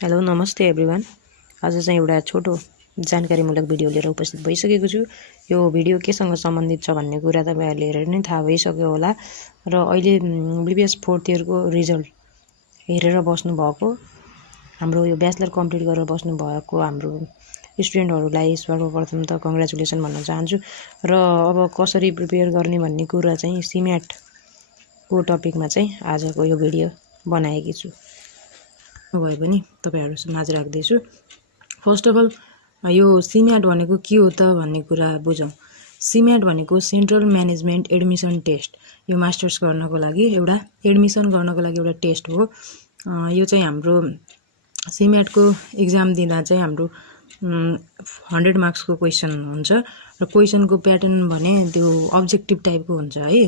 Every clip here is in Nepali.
हेलो नमस्ते एभ्रिवान। आज चाहिँ एउटा छोटो जानकारीमूलक भिडियो लिएर उपस्थित भइसकेको छु। यो भिडियो केसँग सम्बन्धित छ भन्ने कुरा तपाईहरुले हेरेर नै थाहा भइसक्यो होला र अहिले बीबीएस 4th इयरको रिजल्ट हेरेर बस्नु भएको हाम्रो यो ब्याचलर कम्प्लिट गरेर बस्नु भएको हाम्रो स्टुडेन्टहरुलाई सर्वप्रथम त कङ्ग्रेचुलेसन भन्न चाहन्छु र अब कसरी प्रिपेयर गर्ने भन्ने कुरा चाहिँ सिम्याट को टपिकमा चाहिँ आजको यो भिडियो बनाएकी छु। भए पनि तपाईहरु माझ राख्दैछु। फर्स्ट अफ अल यो सिम्याट भनेको के हो त भन्ने कुरा बुझौं। सिम्याट भनेको सेन्ट्रल म्यानेजमेन्ट एडमिसन टेस्ट। यो मास्टर्स गर्नको लागि एउटा एडमिसन गर्नको लागि एउटा टेस्ट हो। यो चाहिँ हाम्रो सिम्याट को एक्जाम दिँदा चाहिँ हाम्रो 100 मार्क्स को क्वेशन हुन्छ र क्वेशन को प्याटर्न भने त्यो अब्जेक्टिभ टाइपको हुन्छ है।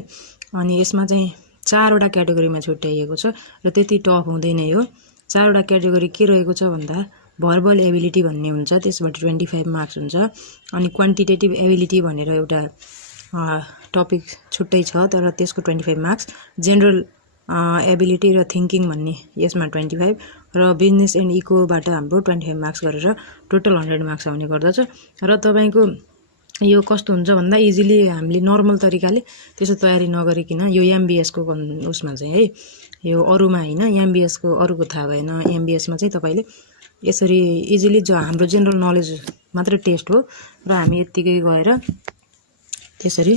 अनि यसमा चाहिँ 4 वटा क्याटेगोरीमा छुट्याइएको छ र त्यति टफ हुँदैन यो। 4 वटा क्याटेगोरी के रहेको छ भन्दा भर्बल एबिलिटी भन्ने हुन्छ, त्यसबाट 25 मार्क्स हुन्छ। अनि क्वान्टिटेटिभ एबिलिटी भनेर एउटा टपिक छुट्टै छ तर त्यसको 25 मार्क्स। जनरल एबिलिटी र थिंकिङ भन्ने यसमा 25 र बिजनेस एन्ड इकोबाट हाम्रो 25 मार्क्स गरेर टोटल 100 मार्क्स आउने गर्दछ। र तपाईको यो कस्तो हुन्छ भन्दा इजिली हामीले नर्मल तरिकाले त्यसो तयारी नगरिकिन यो एमबीएस को उसमा चाहिँ है, यो अरुमा हैन, एमबीएस को अरुको थाहा भएन। एमबीएस मा चाहिँ तपाईले यसरी इजिली जो हाम्रो जनरल नलेज मात्र टेस्ट हो र हामी यतिकै गएर त्यसरी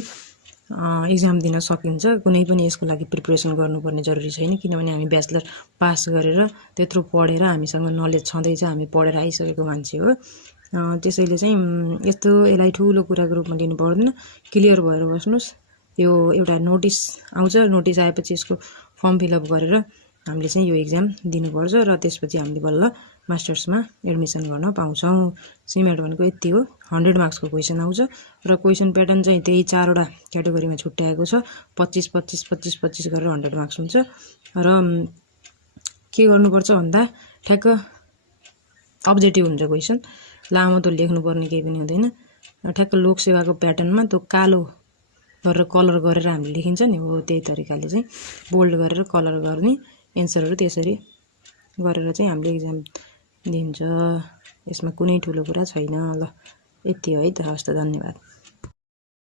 एक्जाम दिन सकिन्छ। कुनै पनि यसको लागि प्रिपरेसन गर्नुपर्ने जरुरी छैन किनभने हामी ब्याचलर पास गरेर त्यत्रो पढेर हामीसँग नलेज छँदैछ, हामी पढेर आइसकेको मान्छे हो। त्यसैले चाहिँ यस्तो यसलाई ठूलो कुराको रूपमा लिनु पर्दैन, क्लियर भएर बस्नुस्। यो एउटा नोटिस आउँछ, नोटिस आएपछि यसको फर्म फिलअप गरेर हामीले चाहिँ यो एक्जाम दिनुपर्छ र त्यसपछि हामीले बल्ल मास्टर्समा एडमिसन गर्न पाउँछौं। सिम्याट भनेको यति हो। 100 मार्क्स को क्वेशन आउँछ र क्वेशन प्याटर्न चाहिँ त्यही 4 वटा क्याटेगोरीमा छुट्याएको छ। 25 25 25 25 गरेर 100 मार्क्स हुन्छ र के गर्नुपर्छ भन्दा ठ्याक्क अब्जेक्टिभ हुन्छ क्वेशन, लामो त लेख्नु पर्ने केही पनि हुँदैन। ठ्याक्क लोकसेवाको प्याटर्नमा त्यो कालो गरेर कलर गरेर हामीले लेखिन्छ नि हो, त्यही तरिकाले चाहिँ बोल्ड गरेर कलर गर्ने एन्सरहरु त्यसरी गरेर चाहिँ हामीले एक्जाम दिन्छ। यसमा कुनै ठूलो कुरा छैन। ल यति हो है त। हस्त, धन्यवाद।